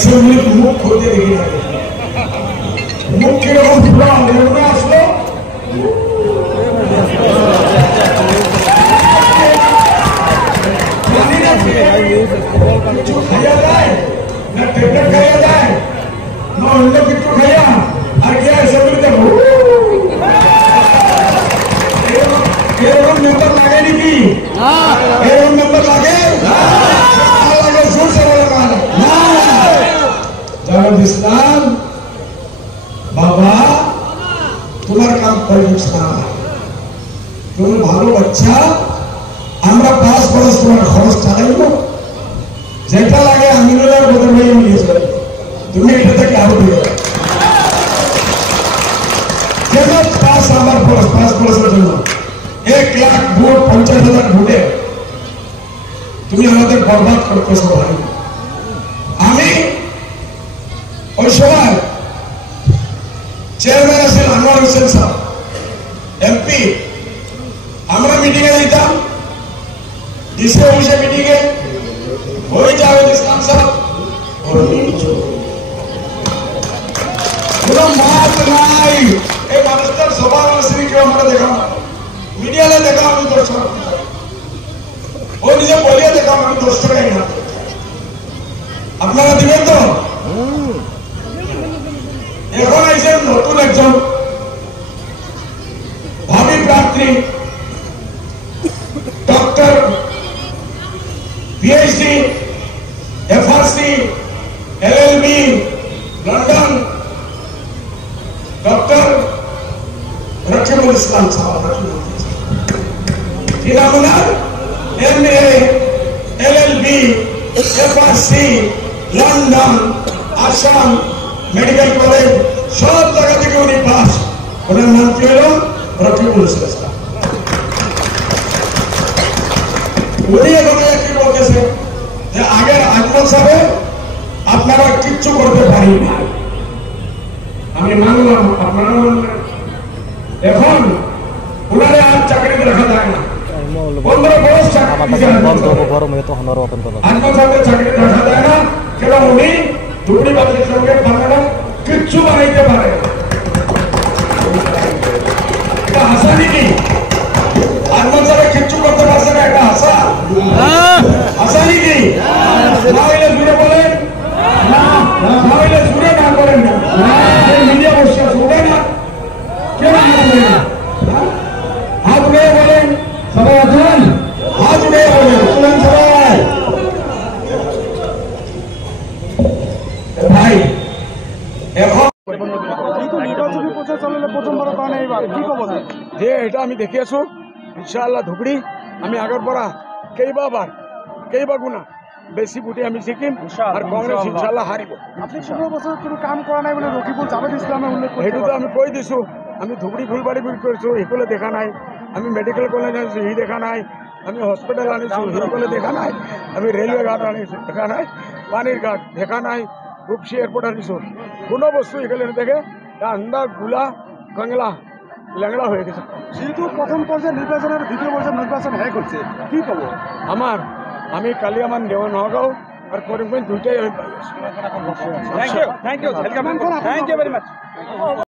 অ্যাসেম্বলির মুখ খুলতে দেখি না, মুখ কিরকম আসলো খাইয়া যায় না, ট্যাবলেট খাইয়া যায় না, অন্য কিছু খাইয়া আর কি অ্যাসেম্বলিতে এরকম মেম্বার লাগে নাকি? এরকম মেম্বার লাগে? জামাত ইসলাম বাবা তোমার কাম পলিটিক্স না, তুমি ভালো বাচ্চা, আমরা 5 বছর তোমার খরচ চালাইব, যেটা লাগে আমিনুলের বদল হয়ে নিয়েছে, তুমি এটা থেকে আরো দিয়ে কেন 5 আমার খরচ 5 বছরের জন্য 1 লাখ ভোট 50,000 ভোটে তুমি আমাদের বরবাদ করতেছো ভাই। আমি ওই সময় চেয়ারম্যান আছেন আনোয়ার হোসেন সাহেব এমপি, আমরা মিটিং এ যেতাম, ডিসি অফিসে মিটিং এ ওই জাভেদ ইসলাম সাহেব কোন মাত নাই, এই মানুষটার স্বভাব আসলে কেউ আমরা দেখাম না, মিডিয়াতে দেখাম আমি দর্শক, ও নিজে বলিয়ে দেখাম আমি দর্শকাই না, আপনারা দিবেন তো? এখন আইসেন নতুন একজন ভাবি প্রার্থী doctor PhD FRC LLB London doctor Rakibul Islam Sahib, কি নাম ওনার? MA LLB FRC London Assam medical college সব জায়গা থেকে উনি পাস। ওনার নাম কি হল? রকিবুল ইসলাম। উনি এখন কি বলতেছে যে আগের আজমল সাহেব আপনারা কিচ্ছু করতে পারি না, আমি মানলাম, আপনারা মানলেন, এখন ওনারে আর চাকরিতে রাখা যায় না, 15 বছর চাকরি আজমল সাহেবের চাকরিতে রাখা যায় না, কেন উনি ধুবড়ি বাজারের সঙ্গে বানানো কিচ্ছু বানাইতে পারে, এটা হাসা নাকি? আজমল সাহেব কিচ্ছু করতে পারছে না, এটা হাসা হাসা নাকি? না হইলে জুড়ে বলেন, না হইলে জুড়ে না করেন না, মিডিয়া বসে শুনে না, কেন হাত উঠে বলেন, সবাই আছেন, হাত উঠে বলেন, শুনেন সবাই। ভাই এখন যে এটা আমি দেখে আছো ইনশাআল্লাহ ধুবড়ি আমি আগর পরা কেইবা গুণা বেশি বুটে আমি শিখিম আর কংগ্রেস ইনশাআল্লাহ হারিব। আপনি 15 বছর কোনো কাম করা নাই বলে রকিবুল জাভেদ ইসলামের উল্লেখ করতে, এটা তো আমি কই দিছো, আমি ধুবড়ি ফুলবাড়ি বিল করছো, এগুলো দেখা নাই, আমি মেডিকেল কলেজ আনিছো হি দেখা নাই, আমি হসপিটাল আনিছো হিগুলো দেখা নাই, আমি রেলওয়ে ঘাট আনিছো দেখা নাই, পানির ঘাট দেখা নাই, রূপসী এয়ারপোর্ট আনিছো, কোনো বস্তু এগুলো দেখে আন্দা গুলা কাংলা ল্যাংড়া হয়ে গেছে। যেহেতু প্রথম পর্যায়ে নির্বাচনের দ্বিতীয় পর্যায়ে নির্বাচন হয়ে করছে, কি খবর? আমি কালি আমার নেওয়া নগাঁও আর করিমগঞ্জ দুইটাই আমি পাই। Thank you very much.